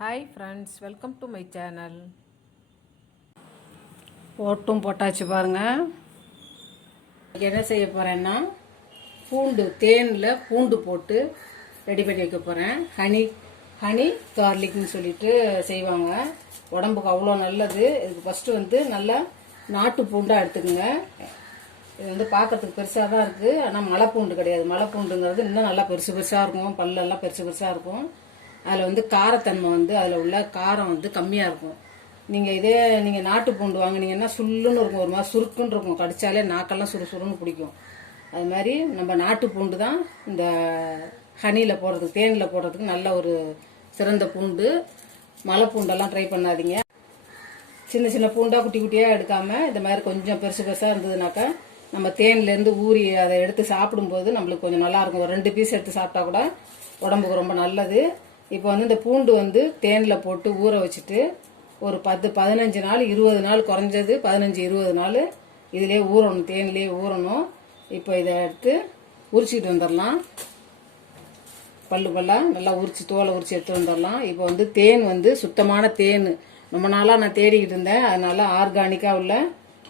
Hi friends welcome to my channel போட்டும் போட்டாச்சு பாருங்கள் என்ன செய்ய போகிறேன்னா பூண்டு தேனில் பூண்டு போட்டு ரெடி பண்ணி வைக்க போகிறேன் ஹனி ஹனி கார்லிக்னு சொல்லிட்டு செய்வாங்க. உடம்புக்கு அவ்வளோ நல்லது. இதுக்கு ஃபஸ்ட்டு வந்து நல்லா நாட்டு பூண்டாக எடுத்துக்கோங்க. இது வந்து பார்க்கறதுக்கு பெருசாக தான் இருக்குது ஆனால் மலை பூண்டு கிடையாது. மலை பூண்டுங்கிறது இன்னும் நல்லா பெருசு பெருசாக இருக்கும். பல்லெல்லாம் பெருசு பெருசாக இருக்கும். அதில் வந்து காரத்தன்மை வந்து அதில் உள்ள காரம் வந்து கம்மியாக இருக்கும். நீங்கள் இதே நீங்கள் நாட்டு பூண்டு வாங்குனீங்கன்னா சுல்லுன்னு இருக்கும் ஒரு மாதிரி சுருக்குன்னு இருக்கும். கடித்தாலே நாக்கெல்லாம் சுறு சுருன்னு பிடிக்கும். அது மாதிரி நம்ம நாட்டு பூண்டு தான் இந்த ஹனியில் போடுறதுக்கு தேனில் போடுறதுக்கு நல்ல ஒரு சிறந்த பூண்டு. மலை பூண்டெல்லாம் ட்ரை பண்ணாதீங்க. சின்ன சின்ன பூண்டாக குட்டி குட்டியாக எடுக்காமல் இந்த மாதிரி கொஞ்சம் பெருசு பெருசாக இருந்ததுனாக்கா நம்ம தேன்லேருந்து ஊறி அதை எடுத்து சாப்பிடும்போது நம்மளுக்கு கொஞ்சம் நல்லாயிருக்கும் ஒரு ரெண்டு பீஸ் எடுத்து சாப்பிட்டா கூட உடம்புக்கு ரொம்ப நல்லது. இப்போ வந்து இந்த பூண்டு வந்து தேனில் போட்டு ஊற வச்சுட்டு ஒரு பத்து பதினஞ்சு நாள் இருபது நாள் குறைஞ்சது பதினஞ்சு இருபது நாள் இதிலே ஊறணும் தேன்லேயே ஊறணும். இப்போ இதை எடுத்து உரிச்சிட்டு வந்துடலாம் பல்லு பல்லாக நல்லா உரிச்சு தோலை உரிச்சு எடுத்து வந்துடலாம் இப்போ வந்து தேன் வந்து சுத்தமான தேன். ரொம்ப நாளாக நான் தேடிக்கிட்டு இருந்தேன். அதனால ஆர்கானிக்காக உள்ள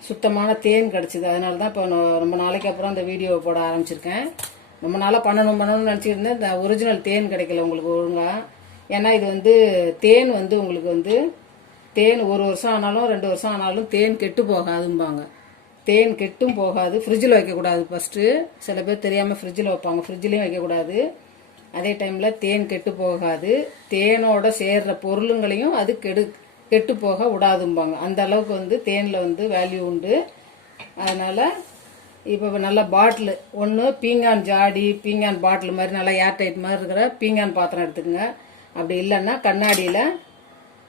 சுத்தமான தேன் கிடச்சிது. அதனால தான் இப்போ நான் ரொம்ப நாளைக்கு அப்புறம் அந்த வீடியோவை போட ஆரம்பிச்சிருக்கேன். ரொம்ப நாளாக பண்ணணும் பண்ணணும்னு நினச்சிட்டு இருந்தேன். இந்த ஒரிஜினல் தேன் கிடைக்கல உங்களுக்கு ஒழுங்காக ஏன்னா இது வந்து தேன் வந்து உங்களுக்கு வந்து தேன் ஒரு வருஷம் ஆனாலும் ரெண்டு வருஷம் ஆனாலும் தேன் கெட்டு போகாதும்பாங்க. தேன் கெட்டும் போகாது. ஃப்ரிட்ஜில் வைக்கக்கூடாது ஃபஸ்ட்டு சில பேர் தெரியாமல் ஃப்ரிட்ஜில் வைப்பாங்க. ஃப்ரிட்ஜ்லேயும் வைக்கக்கூடாது. அதே டைமில் தேன் கெட்டு போகாது. தேனோட சேர்ற பொருளுங்களையும் அது கெடு கெட்டு போக விடாதும்பாங்க. அந்த அளவுக்கு வந்து தேனில் வந்து வேல்யூ உண்டு. அதனால் இப்போ நல்ல பாட்டில். ஒன்று பீங்கான் ஜாடி பீங்கான் பாட்டில் மாதிரி நல்லா ஏர் டைட் மாதிரி இருக்கிற பீங்கான் பாத்திரம் எடுத்துக்கோங்க. அப்படி இல்லைன்னா கண்ணாடியில்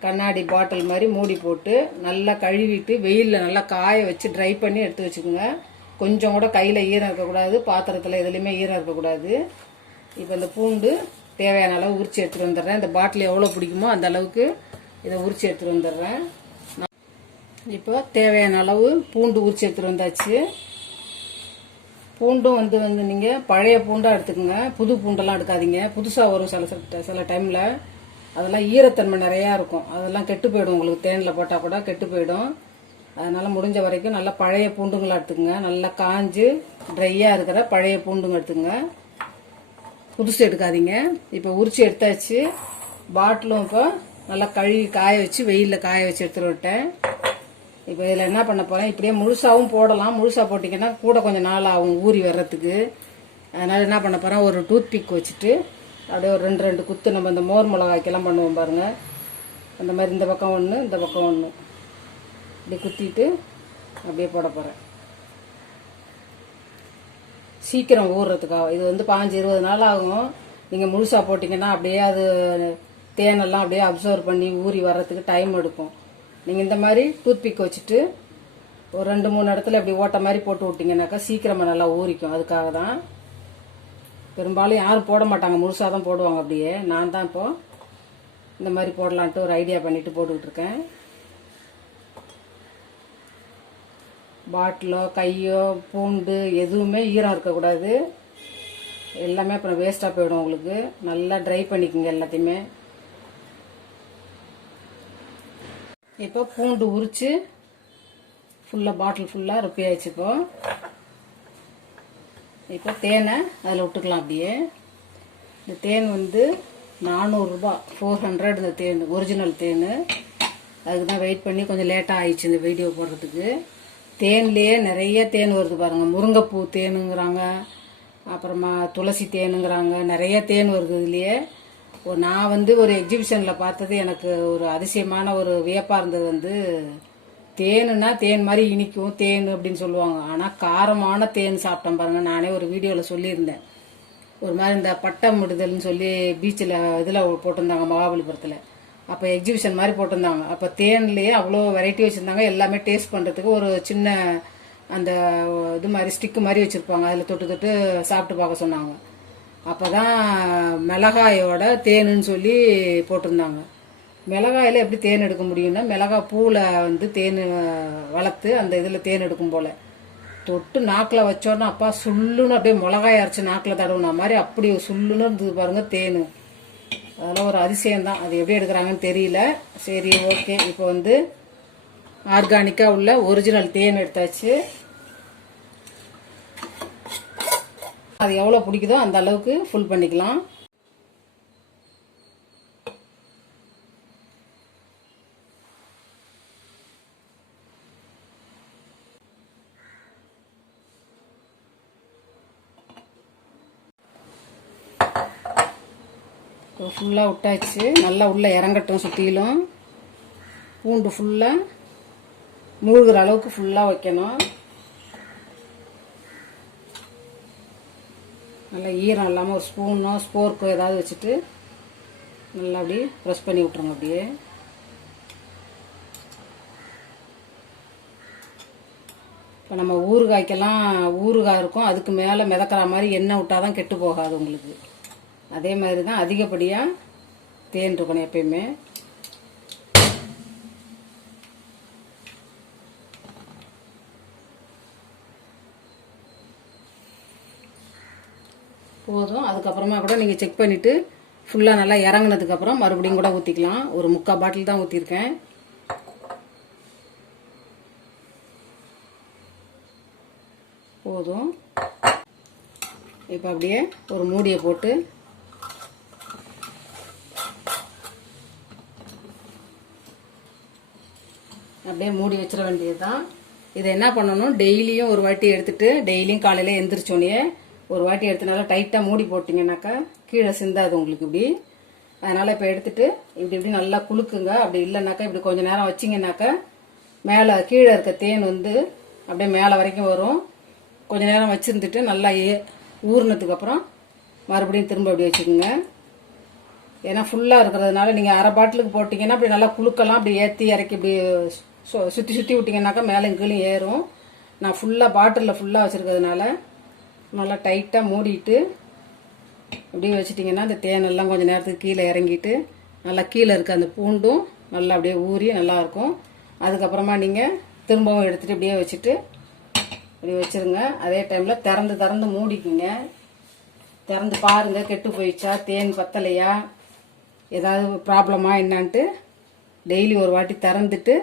கண்ணாடி பாட்டில் மாதிரி மூடி போட்டு நல்லா கழுவிட்டு வெயிலில் நல்லா காய வச்சு ட்ரை பண்ணி எடுத்து வச்சுக்கோங்க. கொஞ்சம் கூட கையில் ஈரம் இருக்கக்கூடாது பாத்திரத்தில் எதுலேயுமே ஈரம் இருக்கக்கூடாது இப்போ இந்த பூண்டு தேவையான அளவு உரிச்சு எடுத்துகிட்டு வந்துடுறேன். இந்த பாட்டில் எவ்வளோ பிடிக்குமோ அந்த அளவுக்கு இதை உரிச்சு எடுத்துகிட்டு வந்துடுறேன். இப்போ தேவையான அளவு பூண்டு உரிச்சு எடுத்துகிட்டு வந்தாச்சு. பூண்டும் வந்து வந்து நீங்கள் பழைய பூண்டாக எடுத்துக்கோங்க. புது பூண்டெல்லாம் எடுக்காதீங்க. புதுசாக வரும் சில சில சில டைமில் அதெல்லாம் ஈரத்தன்மை நிறையா இருக்கும். அதெல்லாம் கெட்டு போயிடும் உங்களுக்கு. தேனில் போட்டால் கூட கெட்டு போயிடும். அதனால் முடிஞ்ச வரைக்கும் நல்லா பழைய பூண்டுங்களாக எடுத்துக்கோங்க. நல்லா காஞ்சு ட்ரையாக இருக்கிற பழைய பூண்டுங்க எடுத்துக்கோங்க. புதுசு எடுக்காதீங்க. இப்போ உரிச்சு எடுத்தாச்சு. பாட்டிலும் இப்போ நல்லா கழுவி காய வச்சு வெயிலில் காய வச்சு எடுத்துட்டு விட்டேன் இப்போ இதில் என்ன பண்ண போகிறேன் இப்படியே முழுசாகவும் போடலாம். முழுசாக போட்டிங்கன்னா கூட கொஞ்சம் நாள் ஆகும் ஊறி வர்றதுக்கு. அதனால் என்ன பண்ண போகிறேன் ஒரு டூத் பிக் வச்சுட்டு அப்படியே ஒரு ரெண்டு ரெண்டு குத்து நம்ம இந்த மோர் மிளகாய்க்கெல்லாம் பண்ணுவோம் பாருங்கள் அந்த மாதிரி இந்த பக்கம் ஒன்று இந்த பக்கம் ஒன்று இப்படி குத்திட்டு அப்படியே போட போகிறேன் சீக்கிரம் ஊறுறதுக்காக இது வந்து பாஞ்சு இருபது நாள் ஆகும். நீங்கள் முழுசாக போட்டிங்கன்னா அப்படியே அது தேனெல்லாம் அப்படியே அப்சர்வ் பண்ணி ஊறி வர்றதுக்கு டைம் எடுக்கும். நீங்கள் இந்த மாதிரி டூத்பிக் வச்சுட்டு ஒரு ரெண்டு மூணு இடத்துல இப்படி ஓட்ட மாதிரி போட்டு விட்டிங்கனாக்கா சீக்கிரமாக நல்லா ஊறிக்கும். அதுக்காக தான் பெரும்பாலும் யாரும் போட மாட்டாங்க. முழுசாக தான் போடுவாங்க அப்படியே. நான் தான் இப்போது இந்த மாதிரி போடலான்ட்டு ஒரு ஐடியா பண்ணிட்டு போட்டுக்கிட்டு இருக்கேன். பாட்டிலோ கையோ பூண்டு எதுவுமே ஈரம் இருக்கக்கூடாது. எல்லாமே அப்புறம் வேஸ்ட்டாக போயிடும் உங்களுக்கு. நல்லா ட்ரை பண்ணிக்கோங்க எல்லாத்தையுமே. இப்போ பூண்டு உரிச்சு ஃபுல்லாக பாட்டில் ஃபுல்லாக ரொப்பியாச்சு இப்போ. இப்போ தேனை அதில் விட்டுக்கலாம் அப்படியே. இந்த தேன் வந்து நானூறுரூபா ஃபோர் ஹண்ட்ரட் இந்த தேன் ஒரிஜினல் தேன். அதுக்கு தான் வெயிட் பண்ணி கொஞ்சம் லேட்டாக ஆயிடுச்சு இந்த வீடியோ போடுறதுக்கு. தேன்லேயே நிறைய தேன் வருது பாருங்கள் முருங்கைப்பூ தேனுங்கிறாங்க. அப்புறமா துளசி தேனுங்கிறாங்க. நிறைய தேன் வருது இதுலேயே. நான் வந்து ஒரு எக்ஸிபிஷனில் பார்த்தது எனக்கு ஒரு அதிசயமான ஒரு வியப்பாக இருந்தது வந்து தேனுன்னா தேன் மாதிரி இனிக்கும் தேன் அப்படின்னு சொல்லுவாங்க. ஆனால் காரமான தேன் சாப்பிட்டேன் பாருங்க. நானே ஒரு வீடியோவில் சொல்லியிருந்தேன். ஒரு மாதிரி இந்த பட்டம் விடுதல்னு சொல்லி பீச்சில் இதில் போட்டிருந்தாங்க மகாபலிபுரத்தில். அப்போ எக்ஸிபிஷன் மாதிரி போட்டிருந்தாங்க. அப்போ தேன்லேயே அவ்வளோ வெரைட்டி வச்சுருந்தாங்க. எல்லாமே டேஸ்ட் பண்ணுறதுக்கு ஒரு சின்ன அந்த இது மாதிரி ஸ்டிக்கு மாதிரி வச்சுருப்பாங்க. அதில் தொட்டு தொட்டு சாப்பிட்டு பார்க்க சொன்னாங்க. அப்போ தான் மிளகாயோட தேனுன்னு சொல்லி போட்டிருந்தாங்க. மிளகாயில் எப்படி தேன் எடுக்க முடியும்னா மிளகாய் பூவில் வந்து தேன் வளர்த்து அந்த இதில் தேன் எடுக்கும் போல். தொட்டு நாக்கில் வச்சோன்னா அப்பா சுள்ளுன்னு அப்படியே மிளகாய் அரைச்சி நாக்கில் தடவுன மாதிரி அப்படி சுள்ளுன்னு இருந்தது பாருங்கள் தேன். அதெல்லாம் ஒரு அதிசயம்தான் அது எப்படி எடுக்கிறாங்கன்னு தெரியல. சரி ஓகே. இப்போ வந்து ஆர்கானிக்காக உள்ள ஒரிஜினல் தேன் எடுத்தாச்சு. அது எவ்வளோ பிடிக்குதோ அந்த அளவுக்கு ஃபுல் பண்ணிக்கலாம். ஃபுல்லாக விட்டாச்சு. நல்லா உள்ளே இறங்கட்டும் சுற்றிலும் பூண்டு ஃபுல்லாக மூழ்கிற அளவுக்கு ஃபுல்லாக வைக்கணும். நல்லா ஈரம் இல்லாமல் ஒரு ஸ்பூனோ ஸ்போர்க்கோ ஏதாவது வச்சுட்டு நல்லா அப்படியே ப்ரெஸ் பண்ணி விட்ருங்க அப்படியே. இப்போ நம்ம ஊறுகாய்க்கெல்லாம் ஊறுகாய் இருக்கும். அதுக்கு மேலே மிதக்கிற மாதிரி எண்ணெய் விட்டால் தான் கெட்டு போகாது உங்களுக்கு. அதே மாதிரி தான் அதிகப்படியாக தேன் இருக்கணும் எப்பயுமே. போதும். அதுக்கப்புறமா கூட நீங்கள் செக் பண்ணிவிட்டு ஃபுல்லாக நல்லா இறங்குனதுக்கப்புறம் மறுபடியும் கூட ஊற்றிக்கலாம் ஒரு முக்கால் பாட்டில் தான் ஊற்றிருக்கேன் போதும். இப்போ அப்படியே ஒரு மூடியை போட்டு அப்படியே மூடி வச்சிட வேண்டியது தான் இதை என்ன பண்ணணும்? டெய்லியும் ஒரு வாட்டி எடுத்துட்டு டெய்லியும் காலையில் எந்திரிச்சோடனே ஒரு வாட்டி எடுத்தனால டைட்டாக மூடி போட்டிங்கனாக்கா கீழே சிந்தாது உங்களுக்கு இப்படி. அதனால் இப்போ எடுத்துட்டு இப்படி இப்படி நல்லா குலுக்குங்க. அப்படி இல்லைனாக்கா இப்படி கொஞ்சம் நேரம் வச்சிங்கனாக்கா மேலே கீழே இருக்க தேன் வந்து அப்படியே மேலே வரைக்கும் வரும். கொஞ்ச நேரம் வச்சுருந்துட்டு நல்லா ஏ மறுபடியும் திரும்ப அப்படி வச்சுக்கோங்க. ஏன்னா ஃபுல்லாக இருக்கிறதுனால நீங்கள் அரை பாட்டிலுக்கு போட்டிங்கன்னா அப்படி நல்லா குலுக்கலாம். அப்படி ஏற்றி இறக்கி இப்படி சு- சுற்றி சுற்றி விட்டிங்கனாக்கா மேலே கீழே ஏறும். நான் ஃபுல்லாக பாட்டிலில் ஃபுல்லாக வச்சுருக்கிறதுனால நல்லா டைட்டாக மூடிட்டு இப்படி வச்சிட்டிங்கன்னா அந்த தேனெல்லாம் கொஞ்சம் நேரத்துக்கு கீழே இறங்கிட்டு நல்லா கீழே இருக்க அந்த பூண்டும் நல்லா அப்படியே ஊறி நல்லாயிருக்கும் அதுக்கப்புறமா நீங்கள் திரும்பவும் எடுத்துகிட்டு இப்படியே வச்சுட்டு இப்படி வச்சிருங்க. அதே டைமில் திறந்து திறந்து மூடிக்குங்க. திறந்து பாருங்கள் கெட்டு போயிடுச்சா தேன் பத்தலையா ஏதாவது ப்ராப்ளமா என்னான்ட்டு டெய்லி ஒரு வாட்டி திறந்துட்டு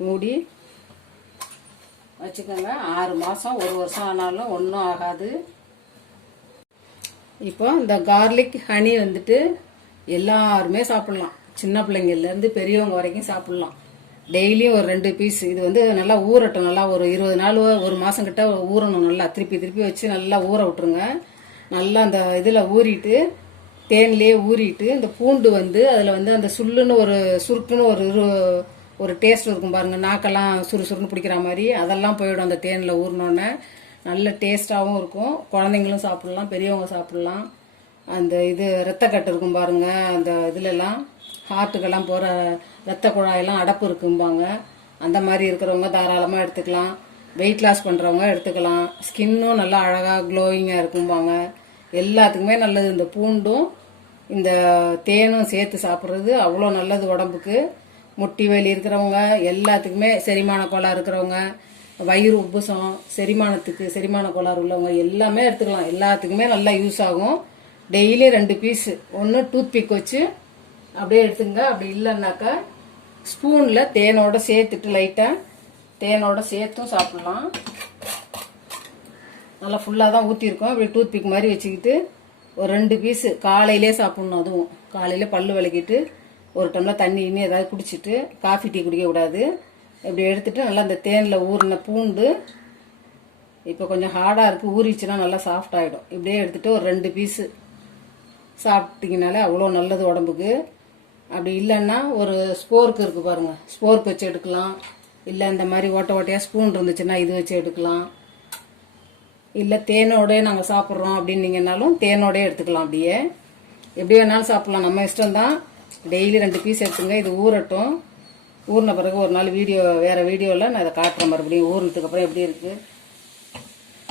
மூடி வச்சுக்கோங்க. ஆறு மாதம் ஒரு வருஷம் ஆனாலும் ஒன்றும் ஆகாது. இப்போ இந்த கார்லிக் ஹனி வந்துட்டு எல்லாருமே சாப்பிட்லாம். சின்ன பிள்ளைங்கள்லேருந்து பெரியவங்க வரைக்கும் சாப்பிட்லாம். டெய்லியும் ஒரு ரெண்டு பீஸ் இது வந்து நல்லா ஊறட்டும். நல்லா ஒரு இருபது நாள் ஒரு மாதம் கிட்ட ஊறணும். நல்லா திருப்பி திருப்பி வச்சு நல்லா ஊற விட்டுருங்க. நல்லா அந்த இதில் ஊறிட்டு தேன்லேயே ஊறிட்டு இந்த பூண்டு வந்து அதில் வந்து அந்த சுள்ளுன்னு ஒரு சுருக்குன்னு ஒரு ஒரு டேஸ்ட் இருக்கும் பாருங்கள் நாக்கெல்லாம் சுறுசுறுன்னு பிடிக்கிற மாதிரி. அதெல்லாம் போயிடும் அந்த தேனில் ஊறினோன்னே நல்ல டேஸ்ட்டாகவும் இருக்கும். குழந்தைங்களும் சாப்பிடலாம் பெரியவங்க சாப்பிடலாம். அந்த இது ரத்தக்கட்டு இருக்கும் பாருங்கள் அந்த இதுலலாம் ஹார்ட்டுக்கெல்லாம் போகிற ரத்த குழாயெல்லாம் அடப்பு இருக்கும்பாங்க. அந்த மாதிரி இருக்கிறவங்க தாராளமாக எடுத்துக்கலாம். வெயிட் லாஸ் பண்ணுறவங்க எடுத்துக்கலாம். ஸ்கின்னும் நல்லா அழகாக க்ளோயிங்காக இருக்கும்பாங்க. எல்லாத்துக்குமே நல்லது. இந்த பூண்டும் இந்த தேனும் சேர்த்து சாப்பிட்றது அவ்வளோ நல்லது உடம்புக்கு. முட்டி வலி இருக்கிறவங்க எல்லாத்துக்குமே செரிமான கோளாறு இருக்கிறவங்க வயிறு உப்புசம் செரிமானத்துக்கு செரிமான கோளாறு உள்ளவங்க எல்லாமே எடுத்துக்கலாம். எல்லாத்துக்குமே நல்லா யூஸ் ஆகும். டெய்லி ரெண்டு பீஸ் ஒன்று டூத் பிக் வச்சு அப்படியே எடுத்துங்க. அப்படி இல்லைன்னாக்கா ஸ்பூனில் தேனோட சேர்த்துட்டு லைட்டாக தேனோட சேர்த்தும் சாப்பிடலாம். நல்லா ஃபுல்லாக தான் ஊற்றிருக்கோம் இப்படி டூத் பிக் மாதிரி வச்சுக்கிட்டு ஒரு ரெண்டு பீஸு காலையிலே சாப்பிட்ணும் அதுவும். காலையில் பல் விளக்கிட்டு ஒரு டம்ளர் தண்ணி இன்னும் ஏதாவது குடிச்சிட்டு காஃபி டீ குடிக்க கூடாது. இப்படி எடுத்துட்டு நல்லா அந்த தேனில் ஊறின பூண்டு இப்போ கொஞ்சம் ஹார்டாக இருக்குது ஊறிச்சுன்னா நல்லா சாஃப்ட் ஆகிடும் இப்படியே எடுத்துட்டு ஒரு ரெண்டு பீஸு சாப்பிட்டீங்கனாலே அவ்வளோ நல்லது உடம்புக்கு. அப்படி இல்லைன்னா ஒரு ஸ்போர்க் இருக்குது பாருங்கள் ஸ்போர்க் வச்சு எடுக்கலாம். இல்லை இந்த மாதிரி ஓட்ட ஓட்டையாக ஸ்பூன் இருந்துச்சுன்னா இது வச்சு எடுக்கலாம். இல்லை தேனோடே நாங்கள் சாப்பிட்றோம் அப்படின்னீங்கன்னாலும் தேனோடய எடுத்துக்கலாம் அப்படியே. எப்படி வேணாலும் சாப்பிட்லாம். நம்ம இஷ்டம்தான். டெய்லி ரெண்டு பீஸ் எடுத்துங்க. இது ஊறட்டும். ஊறின பிறகு ஒரு நாள் வீடியோ வேறு வீடியோவில் நான் இதை காட்டுறேன் மறுபடியும். ஊறினதுக்கப்புறம் எப்படி இருக்குது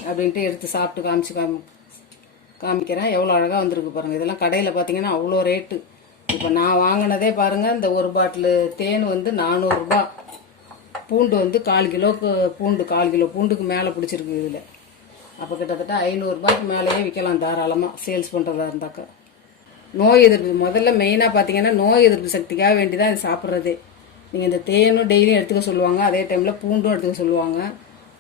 அப்படின்ட்டு எடுத்து சாப்பிட்டு காமிச்சு காமி காமிக்கிறேன். எவ்வளோ அழகாக வந்திருக்கு பாருங்கள் இதெல்லாம் கடையில் பார்த்தீங்கன்னா அவ்வளோ ரேட்டு. இப்போ நான் வாங்கினதே பாருங்கள் இந்த ஒரு பாட்டில் தேன் வந்து நானூறுரூபா பூண்டு வந்து கால் கிலோக்கு பூண்டு கால் கிலோ பூண்டுக்கு மேலே பிடிச்சிருக்கு இதில். அப்போ கிட்டத்தட்ட ஐநூறுரூபாய்க்கு மேலேயே விற்கலாம் தாராளமாக சேல்ஸ் பண்ணுறதா இருந்தாக்கா. நோய் எதிர்ப்பு. முதல்ல மெயினாக பார்த்தீங்கன்னா நோய் எதிர்ப்பு சக்திக்காக வேண்டி தான் இது சாப்பிட்றது. நீங்கள் இந்த தேனும் டெய்லியும் எடுத்துக்க சொல்லுவாங்க. அதே டைமில் பூண்டும் எடுத்துக்க சொல்லுவாங்க.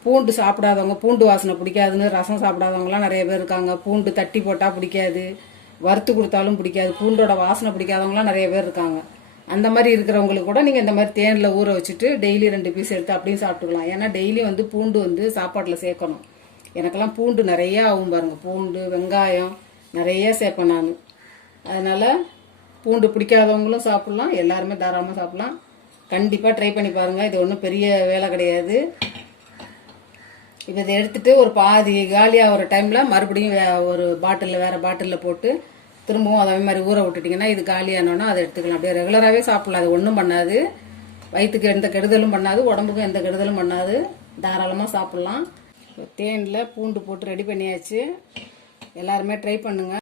பூண்டு சாப்பிடாதவங்க பூண்டு வாசனை பிடிக்காதுன்னு ரசம் சாப்பிடாதவங்கலாம் நிறைய பேர் இருக்காங்க. பூண்டு தட்டி போட்டால் பிடிக்காது. வறுத்து கொடுத்தாலும் பிடிக்காது. பூண்டோட வாசனை பிடிக்காதவங்களாம் நிறைய பேர் இருக்காங்க. அந்த மாதிரி இருக்கிறவங்களுக்கு கூட நீங்கள் இந்த மாதிரி தேனில் ஊற வச்சுட்டு டெய்லி ரெண்டு பீஸ் எடுத்து அப்படியும் சாப்பிட்டுக்கலாம். ஏன்னா டெய்லி வந்து பூண்டு வந்து சாப்பாட்டில் சேர்க்கணும். எனக்கெல்லாம் பூண்டு நிறையா ஆகும் பாருங்கள் பூண்டு வெங்காயம் நிறைய சேர்ப்பேன் நான். அதனால் பூண்டு பிடிக்காதவங்களும் சாப்பிட்லாம் எல்லாருமே தாராளமாக சாப்பிட்லாம். கண்டிப்பாக ட்ரை பண்ணி பாருங்கள் இது ஒன்றும் பெரிய வேலை கிடையாது. இப்போ இதை எடுத்துகிட்டு ஒரு பாதி காலியாக ஒரு டைமில் மறுபடியும் வே ஒரு பாட்டிலில் வேறு பாட்டிலில் போட்டு திரும்பவும் அதே மாதிரி ஊற விட்டுட்டிங்கன்னா இது காலியானோன்னா அதை எடுத்துக்கலாம். அப்படியே ரெகுலராகவே சாப்பிட்லாம் அது ஒன்றும் பண்ணாது. வயிற்றுக்கு எந்த கெடுதலும் பண்ணாது உடம்புக்கும் எந்த கெடுதலும் பண்ணாது. தாராளமாக சாப்பிட்லாம். தேனில் பூண்டு போட்டு ரெடி பண்ணியாச்சு. எல்லாருமே ட்ரை பண்ணுங்கள்